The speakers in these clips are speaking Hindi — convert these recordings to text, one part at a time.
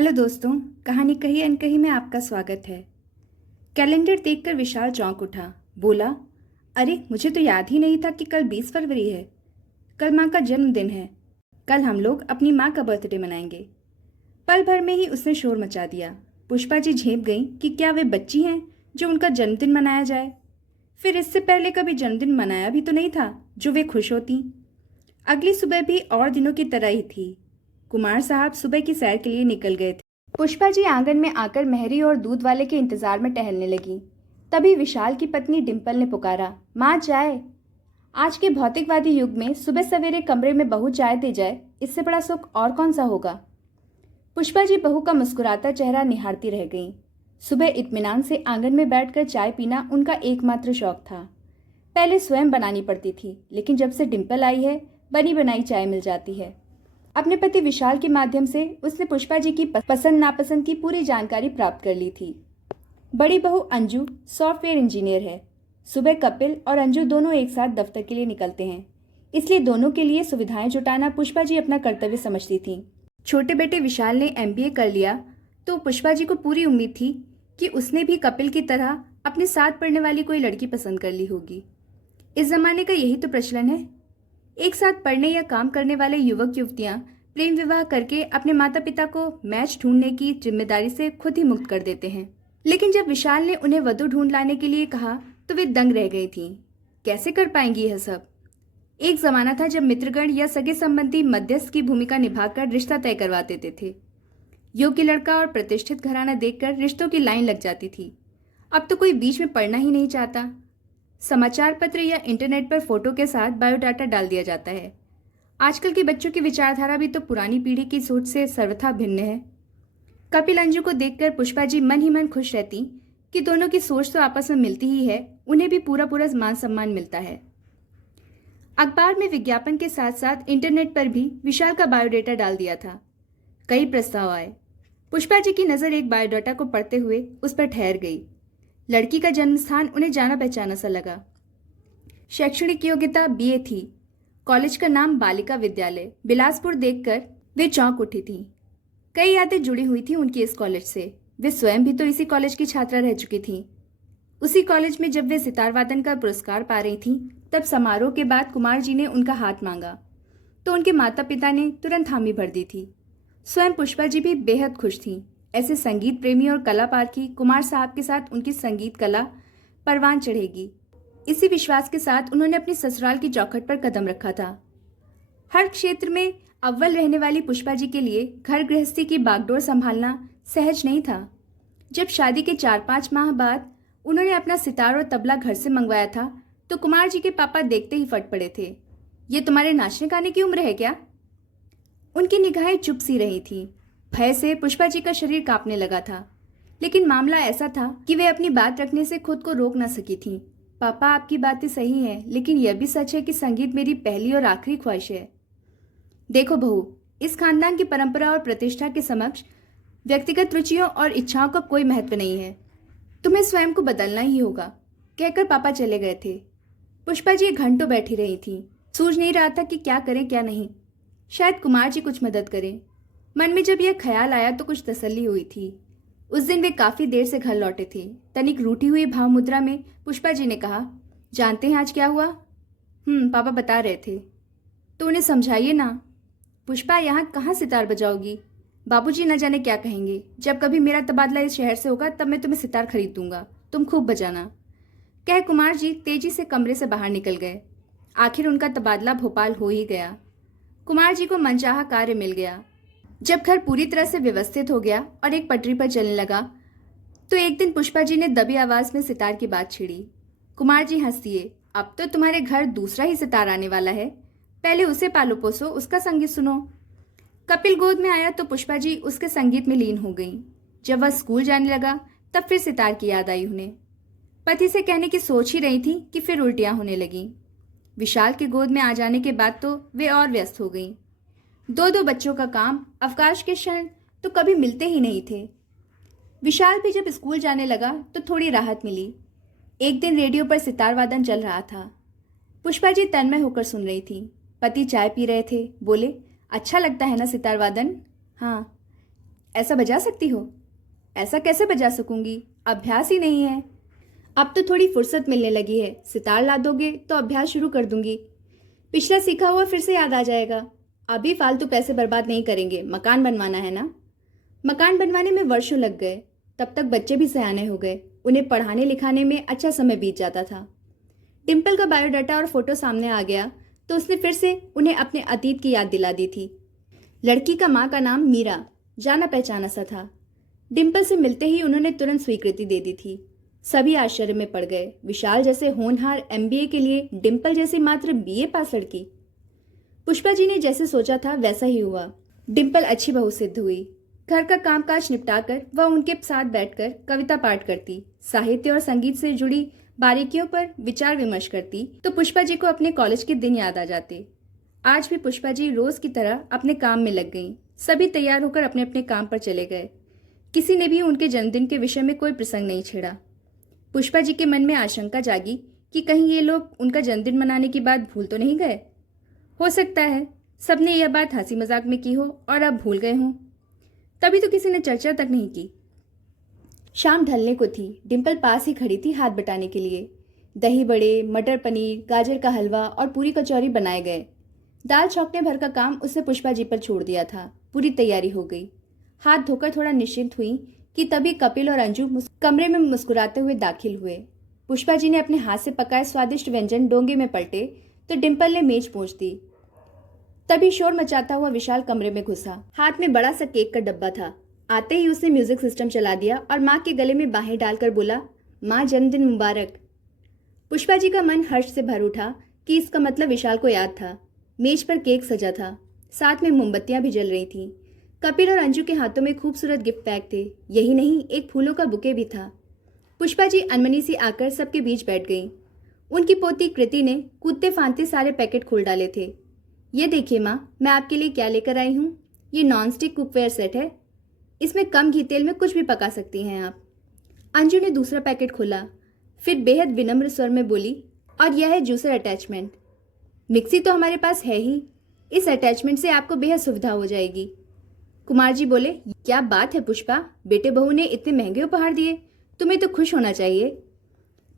हेलो दोस्तों, कहानी कही अनकही में आपका स्वागत है। कैलेंडर देखकर विशाल चौंक उठा। बोला, अरे मुझे तो याद ही नहीं था कि कल 20 फरवरी है। कल माँ का जन्मदिन है। कल हम लोग अपनी माँ का बर्थडे मनाएंगे। पल भर में ही उसने शोर मचा दिया। पुष्पा जी झेप गई कि क्या वे बच्ची हैं जो उनका जन्मदिन मनाया जाए। फिर इससे पहले कभी जन्मदिन मनाया भी तो नहीं था जो वे खुश होती। अगली सुबह भी और दिनों की तरह ही थी। कुमार साहब सुबह की सैर के लिए निकल गए थे। पुष्पा जी आंगन में आकर मेहरी और दूध वाले के इंतजार में टहलने लगी। तभी विशाल की पत्नी डिम्पल ने पुकारा, माँ चाय। आज के भौतिकवादी युग में सुबह सवेरे कमरे में बहू चाय दे जाए, इससे बड़ा सुख और कौन सा होगा। पुष्पा जी बहू का मुस्कुराता चेहरा निहारती रह गईं। सुबह इत्मीनान से आंगन में बैठकर चाय पीना उनका एकमात्र शौक था। पहले स्वयं बनानी पड़ती थी, लेकिन जब से डिम्पल आई है बनी बनाई चाय मिल जाती है। अपने पति विशाल के माध्यम से उसने पुष्पा जी की पसंद नापसंद की पूरी जानकारी प्राप्त कर ली थी। बड़ी बहू अंजू सॉफ्टवेयर इंजीनियर है। सुबह कपिल और अंजू दोनों एक साथ दफ्तर के लिए निकलते हैं, इसलिए दोनों के लिए सुविधाएं जुटाना पुष्पा जी अपना कर्तव्य समझती थी। छोटे बेटे विशाल ने MBA कर लिया तो पुष्पा जी को पूरी उम्मीद थी कि उसने भी कपिल की तरह अपने साथ पढ़ने वाली कोई लड़की पसंद कर ली होगी। इस जमाने का यही तो प्रचलन है। एक साथ पढ़ने या काम करने वाले युवक युवतियां प्रेम विवाह करके अपने माता पिता को मैच ढूंढने की जिम्मेदारी से खुद ही मुक्त कर देते हैं। लेकिन जब विशाल ने उन्हें वधू ढूंढ लाने के लिए कहा तो वे दंग रह गई थीं। कैसे कर पाएंगी यह सब। एक जमाना था जब मित्रगण या सगे संबंधी मध्यस्थ की भूमिका निभाकर रिश्ता तय करवा देते थे। योग्य लड़का और प्रतिष्ठित घराना देखकर रिश्तों की लाइन लग जाती थी। अब तो कोई बीच में पड़ना ही नहीं चाहता। समाचार पत्र या इंटरनेट पर फोटो के साथ बायोडाटा डाल दिया जाता है। आजकल के बच्चों की विचारधारा भी तो पुरानी पीढ़ी की सोच से सर्वथा भिन्न है। कपिल अंजू को देखकर पुष्पा जी मन ही मन खुश रहती कि दोनों की सोच तो आपस में मिलती ही है, उन्हें भी पूरा पूरा मान सम्मान मिलता है। अखबार में विज्ञापन के साथ साथ इंटरनेट पर भी विशाल का बायोडाटा डाल दिया था। कई प्रस्ताव आए। पुष्पा जी की नज़र एक बायोडाटा को पढ़ते हुए उस पर ठहर गई। लड़की का जन्म स्थान उन्हें जाना पहचाना सा लगा। शैक्षणिक योग्यता BA थी। कॉलेज का नाम बालिका विद्यालय बिलासपुर देखकर वे चौंक उठी थी। कई यादें जुड़ी हुई थी उनकी इस कॉलेज से। वे स्वयं भी तो इसी कॉलेज की छात्रा रह चुकी थी। उसी कॉलेज में जब वे सितार वादन का पुरस्कार पा रही थी, तब समारोह के बाद कुमार जी ने उनका हाथ मांगा तो उनके माता पिता ने तुरंत हामी भर दी थी। स्वयं पुष्पा जी भी बेहद खुश थीं। ऐसे संगीत प्रेमी और कलाकार की कुमार साहब के साथ उनकी संगीत कला परवान चढ़ेगी, इसी विश्वास के साथ उन्होंने अपनी ससुराल की चौखट पर कदम रखा था। हर क्षेत्र में अव्वल रहने वाली पुष्पा जी के लिए घर गृहस्थी की बागडोर संभालना सहज नहीं था। जब शादी के 4-5 माह बाद उन्होंने अपना सितार और तबला घर से मंगवाया था तो कुमार जी के पापा देखते ही फट पड़े थे। ये तुम्हारे नाचने गाने की उम्र है क्या। उनकी निगाहें चुप सी रही थी। भय से पुष्पा जी का शरीर कांपने लगा था, लेकिन मामला ऐसा था कि वे अपनी बात रखने से खुद को रोक न सकी थीं। पापा, आपकी बातें सही हैं, लेकिन यह भी सच है कि संगीत मेरी पहली और आखिरी ख्वाहिश है। देखो बहू, इस खानदान की परंपरा और प्रतिष्ठा के समक्ष व्यक्तिगत रुचियों और इच्छाओं का कोई महत्व नहीं है। तुम्हें स्वयं को बदलना ही होगा, कहकर पापा चले गए थे। पुष्पा जी घंटों बैठी रही थी। सूझ नहीं रहा था कि क्या करें क्या नहीं। शायद कुमार जी कुछ मदद करें। मन में जब यह ख्याल आया तो कुछ तसल्ली हुई थी। उस दिन वे काफी देर से घर लौटे थे। तनिक रूठी हुई भाव मुद्रा में पुष्पा जी ने कहा, जानते हैं आज क्या हुआ। पापा बता रहे थे। तो उन्हें समझाइए ना। पुष्पा, यहाँ कहाँ सितार बजाओगी। बाबूजी न जाने क्या कहेंगे। जब कभी मेरा तबादला इस शहर से होगा तब मैं तुम्हें सितार खरीद दूंगा, तुम खूब बजाना, कह कुमार जी तेजी से कमरे से बाहर निकल गए। आखिर उनका तबादला भोपाल हो ही गया। कुमार जी को मनचाहा कार्य मिल गया। जब घर पूरी तरह से व्यवस्थित हो गया और एक पटरी पर चलने लगा तो एक दिन पुष्पा जी ने दबी आवाज में सितार की बात छेड़ी। कुमार जी हंस दिए। अब तो तुम्हारे घर दूसरा ही सितार आने वाला है, पहले उसे पालो पोसो, उसका संगीत सुनो। कपिल गोद में आया तो पुष्पा जी उसके संगीत में लीन हो गईं। जब वह स्कूल जाने लगा तब फिर सितार की याद आई उन्हें। पति से कहने की सोच ही रही थी कि फिर उल्टियां होने लगीं। विशाल के गोद में आ जाने के बाद तो वे और व्यस्त हो गईं। दो बच्चों का काम, अवकाश के क्षण तो कभी मिलते ही नहीं थे। विशाल भी जब स्कूल जाने लगा तो थोड़ी राहत मिली। एक दिन रेडियो पर सितार वादन चल रहा था। पुष्पा जी तन्मय होकर सुन रही थी। पति चाय पी रहे थे। बोले, अच्छा लगता है ना सितार वादन। हाँ। ऐसा बजा सकती हो? ऐसा कैसे बजा सकूंगी, अभ्यास ही नहीं है। अब तो थोड़ी फुर्सत मिलने लगी है, सितार ला दोगे तो अभ्यास शुरू कर दूंगी। पिछला सीखा हुआ फिर से याद आ जाएगा। अभी फालतू पैसे बर्बाद नहीं करेंगे, मकान बनवाना है ना। मकान बनवाने में वर्षों लग गए। तब तक बच्चे भी सयाने हो गए, उन्हें पढ़ाने लिखाने में अच्छा समय बीत जाता था। डिम्पल का बायोडाटा और फोटो सामने आ गया तो उसने फिर से उन्हें अपने अतीत की याद दिला दी थी। लड़की का माँ का नाम मीरा, जाना पहचाना सा था। डिम्पल से मिलते ही उन्होंने तुरंत स्वीकृति दे दी थी। सभी आश्चर्य में पड़ गए। विशाल जैसे होनहार एमबीए के लिए डिम्पल जैसी मात्र बीए पास लड़की। पुष्पा जी ने जैसे सोचा था वैसा ही हुआ। डिम्पल अच्छी बहू सिद्ध हुई। घर का कामकाज निपटाकर वह उनके साथ बैठकर कविता पाठ करती, साहित्य और संगीत से जुड़ी बारीकियों पर विचार विमर्श करती तो पुष्पा जी को अपने कॉलेज के दिन याद आ जाते। आज भी पुष्पा जी रोज की तरह अपने काम में लग गईं। सभी तैयार होकर अपने अपने काम पर चले गए। किसी ने भी उनके जन्मदिन के विषय में कोई प्रसंग नहीं छेड़ा। पुष्पा जी के मन में आशंका जागी कि कहीं ये लोग उनका जन्मदिन मनाने की बात भूल तो नहीं गए। हो सकता है सबने यह बात हंसी मजाक में की हो और अब भूल गए हों। तभी तो किसी ने चर्चा तक नहीं की। शाम ढलने को थी। डिम्पल पास ही खड़ी थी हाथ बटाने के लिए। दही बड़े, मटर पनीर, गाजर का हलवा और पूरी कचौरी बनाए गए। दाल छौंकने भर का काम उसने पुष्पा जी पर छोड़ दिया था। पूरी तैयारी हो गई। हाथ धोकर थोड़ा निश्चिंत हुई कि तभी कपिल और अंजू कमरे में मुस्कुराते हुए दाखिल हुए। पुष्पा जी ने अपने हाथ से पकाए स्वादिष्ट व्यंजन डोंगे में पलटे तो डिम्पल ने मेज पोंछ दी। तभी शोर मचाता हुआ विशाल कमरे में घुसा। हाथ में बड़ा सा केक का डब्बा था। आते ही उसने म्यूजिक सिस्टम चला दिया और माँ के गले में बाहें डालकर बोला, माँ जन्मदिन मुबारक। पुष्पा जी का मन हर्ष से भर उठा कि इसका मतलब विशाल को याद था। मेज पर केक सजा था, साथ में मोमबत्तियां भी जल रही थीं। कपिल और अंजू के हाथों में खूबसूरत गिफ्ट पैक थे। यही नहीं, एक फूलों का बुके भी था। पुष्पा जी अनमनी सी आकर सबके बीच बैठ गईं। उनकी पोती कृति ने कूदते फांदते सारे पैकेट खोल डाले थे। ये देखिए माँ, मैं आपके लिए क्या लेकर आई हूँ। ये नॉनस्टिक कुकवेयर सेट है। इसमें कम घी तेल में कुछ भी पका सकती हैं आप। अंजू ने दूसरा पैकेट खोला, फिर बेहद विनम्र स्वर में बोली, और यह है जूसर अटैचमेंट। मिक्सी तो हमारे पास है ही, इस अटैचमेंट से आपको बेहद सुविधा हो जाएगी। कुमार जी बोले, क्या बात है पुष्पा, बेटे बहू ने इतने महंगे उपहार दिए, तुम्हें तो खुश होना चाहिए।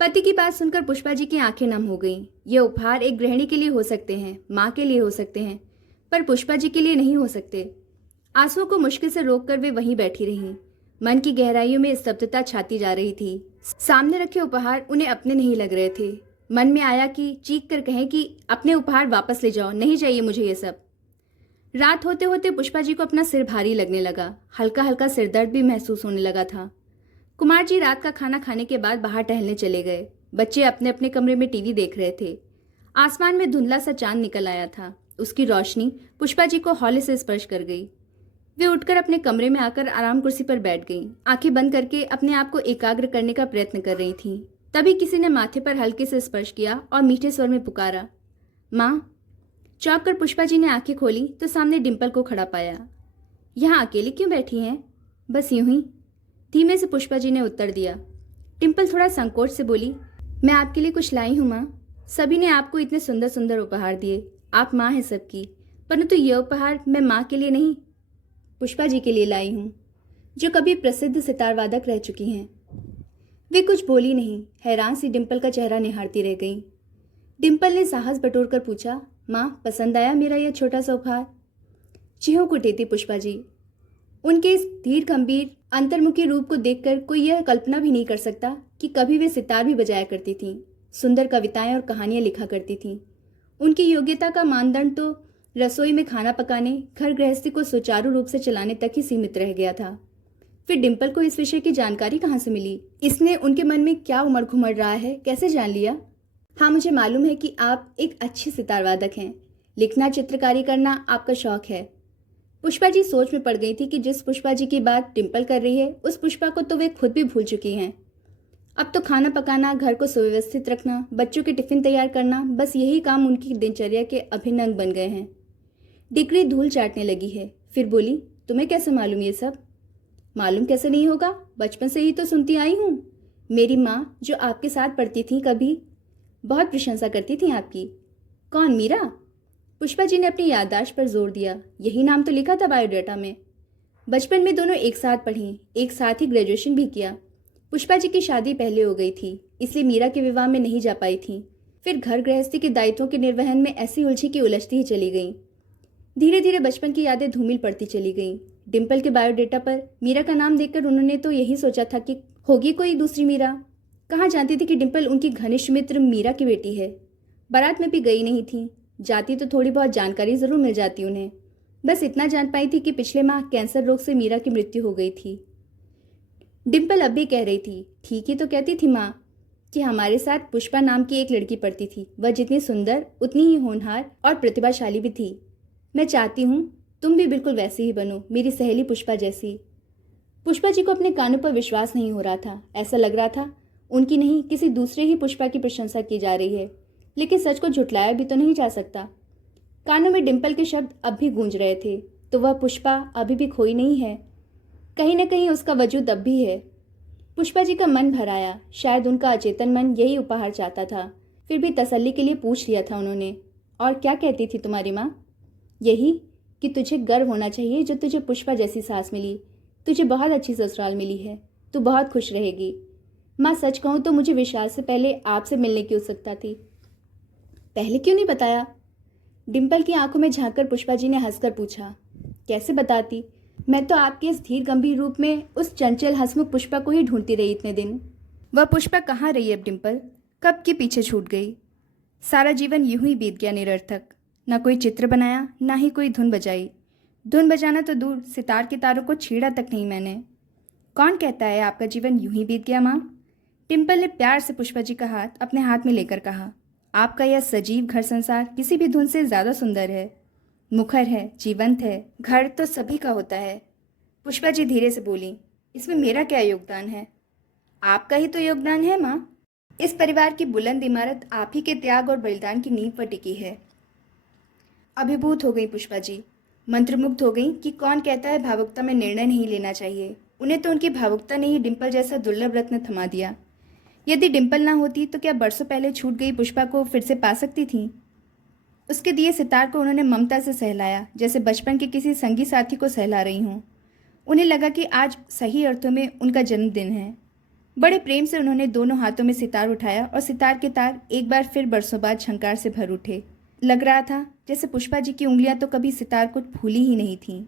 पति की बात सुनकर पुष्पा जी की आंखें नम हो गईं। ये उपहार एक गृहिणी के लिए हो सकते हैं, माँ के लिए हो सकते हैं, पर पुष्पा जी के लिए नहीं हो सकते। आंसुओं को मुश्किल से रोककर वे वहीं बैठी रहीं। मन की गहराइयों में स्तब्धता छाती जा रही थी। सामने रखे उपहार उन्हें अपने नहीं लग रहे थे। मन में आया कि चीख कर कहें कि अपने उपहार वापस ले जाओ, नहीं चाहिए मुझे ये सब। रात होते होते पुष्पा जी को अपना सिर भारी लगने लगा। हल्का हल्का सिरदर्द भी महसूस होने लगा था। कुमार जी रात का खाना खाने के बाद बाहर टहलने चले गए। बच्चे अपने अपने कमरे में टीवी देख रहे थे। आसमान में धुंधला सा चांद निकल आया था। उसकी रोशनी पुष्पा जी को हौले से स्पर्श कर गई। वे उठकर अपने कमरे में आकर आराम कुर्सी पर बैठ गईं। आंखें बंद करके अपने आप को एकाग्र करने का प्रयत्न कर रही थीं। तभी किसी ने माथे पर हल्के से स्पर्श किया और मीठे स्वर में पुकारा, माँ। चौंक कर पुष्पा जी ने आंखें खोली तो सामने डिम्पल को खड़ा पाया। यहाँ अकेली क्यों बैठी हैं? बस यूं ही, धीमे से पुष्पा जी ने उत्तर दिया। डिम्पल थोड़ा संकोच से बोली, मैं आपके लिए कुछ लाई हूँ माँ। सभी ने आपको इतने सुंदर सुंदर उपहार दिए, आप माँ हैं सबकी, परंतु यह उपहार मैं माँ के लिए नहीं, पुष्पा जी के लिए लाई हूँ, जो कभी प्रसिद्ध सितार वादक रह चुकी हैं। वे कुछ बोली नहीं, हैरान सी डिम्पल का चेहरा निहारती रह गई। डिम्पल ने साहस बटोरकर पूछा, माँ पसंद आया मेरा यह छोटा सा उपहार? चीहों कुटेती पुष्पा जी। उनके इस धीर गंभीर अंतर्मुखी रूप को देखकर कोई यह कल्पना भी नहीं कर सकता कि कभी वे सितार भी बजाया करती थीं, सुंदर कविताएं और कहानियां लिखा करती थीं। उनकी योग्यता का मानदंड तो रसोई में खाना पकाने, घर गृहस्थी को सुचारू रूप से चलाने तक ही सीमित रह गया था। फिर डिम्पल को इस विषय की जानकारी कहाँ से मिली? इसने उनके मन में क्या उमड़ घुमड़ रहा है कैसे जान लिया? हाँ, मुझे मालूम है कि आप एक अच्छे सितार वादक हैं। लिखना, चित्रकारी करना आपका शौक है। पुष्पा जी सोच में पड़ गई थी कि जिस पुष्पा जी की बात डिम्पल कर रही है उस पुष्पा को तो वे खुद भी भूल चुकी हैं। अब तो खाना पकाना, घर को सुव्यवस्थित रखना, बच्चों के टिफिन तैयार करना, बस यही काम उनकी दिनचर्या के अभिन्न अंग बन गए हैं। डिक्री धूल चाटने लगी है। फिर बोली, तुम्हें कैसे मालूम ये सब? मालूम कैसे नहीं होगा, बचपन से ही तो सुनती आई हूँ। मेरी माँ जो आपके साथ पढ़ती थी, कभी बहुत प्रशंसा करती थी आपकी। कौन, मीरा? पुष्पा जी ने अपनी याददाश्त पर जोर दिया। यही नाम तो लिखा था बायोडाटा में। बचपन में दोनों एक साथ पढ़ी, एक साथ ही ग्रेजुएशन भी किया। पुष्पा जी की शादी पहले हो गई थी, इसलिए मीरा के विवाह में नहीं जा पाई थी। फिर घर गृहस्थी के दायित्वों के निर्वहन में ऐसी उलझी कि उलझती ही चली गई। धीरे धीरे बचपन की यादें धूमिल पड़ती चली गईं। डिम्पल के बायोडेटा पर मीरा का नाम देखकर उन्होंने तो यही सोचा था कि होगी कोई दूसरी मीरा। कहाँ जानती थी कि डिम्पल उनकी घनिष्ठ मित्र मीरा की बेटी है। बारात में भी गई नहीं थी, जाती तो थोड़ी बहुत जानकारी जरूर मिल जाती उन्हें। बस इतना जान पाई थी कि पिछले माह कैंसर रोग से मीरा की मृत्यु हो गई थी। डिम्पल अब भी कह रही थी, ठीक ही तो कहती थी माँ, कि हमारे साथ पुष्पा नाम की एक लड़की पढ़ती थी। वह जितनी सुंदर उतनी ही होनहार और प्रतिभाशाली भी थी। मैं चाहती हूँ तुम भी बिल्कुल वैसी ही बनो, मेरी सहेली पुष्पा जैसी। पुष्पा जी को अपने कानों पर विश्वास नहीं हो रहा था। ऐसा लग रहा था उनकी नहीं किसी दूसरे ही पुष्पा की प्रशंसा की जा रही है। लेकिन सच को झुटलाया भी तो नहीं जा सकता। कानों में डिम्पल के शब्द अब भी गूंज रहे थे, तो वह पुष्पा अभी भी खोई नहीं है। कहीं न कहीं उसका वजूद अब भी है। पुष्पा जी का मन भर आया। शायद उनका अचेतन मन यही उपहार चाहता था। फिर भी तसल्ली के लिए पूछ लिया था उन्होंने, और क्या कहती थी तुम्हारी माँ? यही कि तुझे गर्व होना चाहिए जो तुझे पुष्पा जैसी सास मिली। तुझे बहुत अच्छी ससुराल मिली है, तू बहुत खुश रहेगी। माँ सच कहूँ तो मुझे विशाल से पहले आपसे मिलने की उत्सुकता थी। पहले क्यों नहीं बताया? डिम्पल की आंखों में झांककर पुष्पा जी ने हंसकर पूछा। कैसे बताती? मैं तो आपके इस धीर गंभीर रूप में उस चंचल हंसमुख पुष्पा को ही ढूंढती रही इतने दिन। वह पुष्पा कहाँ रही अब डिम्पल? कब के पीछे छूट गई? सारा जीवन यूं ही बीत गया निरर्थक। ना कोई चित्र बनाया, ना ही कोई धुन बजाई। धुन बजाना तो दूर, सितार के तारों को छेड़ा तक नहीं मैंने। कौन कहता है आपका जीवन यूं ही बीत गया माँ? डिम्पल ने प्यार से पुष्पा जी का हाथ अपने हाथ में लेकर कहा। आपका यह सजीव घर संसार किसी भी धुन से ज्यादा सुंदर है, मुखर है, जीवंत है। घर तो सभी का होता है। पुष्पा जी धीरे से बोली, इसमें मेरा क्या योगदान है? आपका ही तो योगदान है माँ। इस परिवार की बुलंद इमारत आप ही के त्याग और बलिदान की नींव पर टिकी है। अभिभूत हो गई पुष्पा जी, मंत्रमुग्ध हो गई कि कौन कहता है भावुकता में निर्णय नहीं लेना चाहिए। उन्हें तो उनकी भावुकता ने ही डिम्पल जैसा दुर्लभ रत्न थमा दिया। यदि डिम्पल ना होती तो क्या बरसों पहले छूट गई पुष्पा को फिर से पा सकती थी? उसके दिए सितार को उन्होंने ममता से सहलाया, जैसे बचपन के किसी संगी साथी को सहला रही हूँ। उन्हें लगा कि आज सही अर्थों में उनका जन्मदिन है। बड़े प्रेम से उन्होंने दोनों हाथों में सितार उठाया और सितार के तार एक बार फिर बरसों बाद झंकार से भर उठे। लग रहा था जैसे पुष्पा जी की उंगलियां तो कभी सितार को भूली ही नहीं थीं।